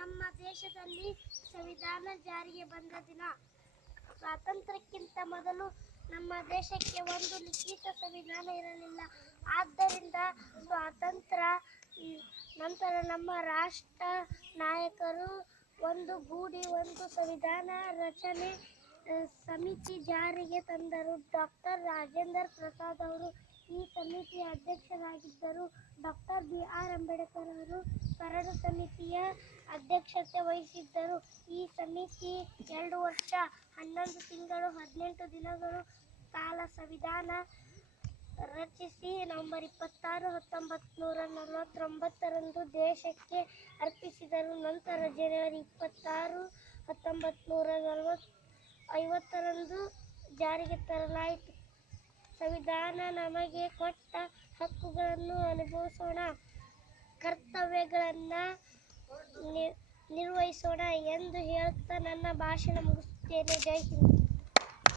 ನಮ್ಮ ದೇಶದಲ್ಲಿ ಸಂವಿಧಾನ ಜಾರಿಗೆ ಬಂದ ದಿನ. ಸ್ವಾತಂತ್ರ್ಯಕ್ಕಿಂತ ಮೊದಲು ನಮ್ಮ ದೇಶಕ್ಕೆ ಒಂದು ಲಿಖಿತ ಸಂವಿಧಾನ ಇರಲಿಲ್ಲ. ಆದ್ದರಿಂದ ಸ್ವಾತಂತ್ರ್ಯ ನಂತರ ನಮ್ಮ ರಾಷ್ಟ್ರ ನಾಯಕರು ಒಂದುಗೂಡಿ ಒಂದು ಸಂವಿಧಾನ ರಚನೆ ಸಮಿತಿ ಜಾರಿಗೆ ತಂದರು. ಡಾಕ್ಟರ್ ರಾಜೇಂದ್ರ ಪ್ರಸಾದ್ ಅವರು ಈ ಸಮಿತಿಯ ಅಧ್ಯಕ್ಷರಾಗಿದ್ದರು. ಡಾಕ್ಟರ್ BR ಅಂಬೇಡ್ಕರ್ ಅವರು ಕರಡು ಸಮಿತಿಯ ಅಧ್ಯಕ್ಷತೆ ವಹಿಸಿದ್ದರು. ಈ ಸಮಿತಿ 2 ವರ್ಷ 11 ತಿಂಗಳು 18 ದಿನಗಳ ಕಾಲ ಸಂವಿಧಾನ ರಚಿಸಿ ನವೆಂಬರ್ 26, 1949ರಂದು ದೇಶಕ್ಕೆ ಅರ್ಪಿಸಿದರು. ನಂತರ ಜನವರಿ 26, 1950ರಂದು ಜಾರಿಗೆ ತರಲಾಯಿತು. ಸಂವಿಧಾನ ನಮಗೆ ಕೊಟ್ಟ ಹಕ್ಕುಗಳನ್ನು ಅನುಭವಿಸೋಣ, ಕರ್ತವ್ಯಗಳನ್ನು ನಿರ್ವಹಿಸೋಣ ಎಂದು ಹೇಳುತ್ತಾ ನನ್ನ ಭಾಷಣ ಮುಗಿಸುತ್ತೇನೆ. ಜೈ ಹಿಂದ್.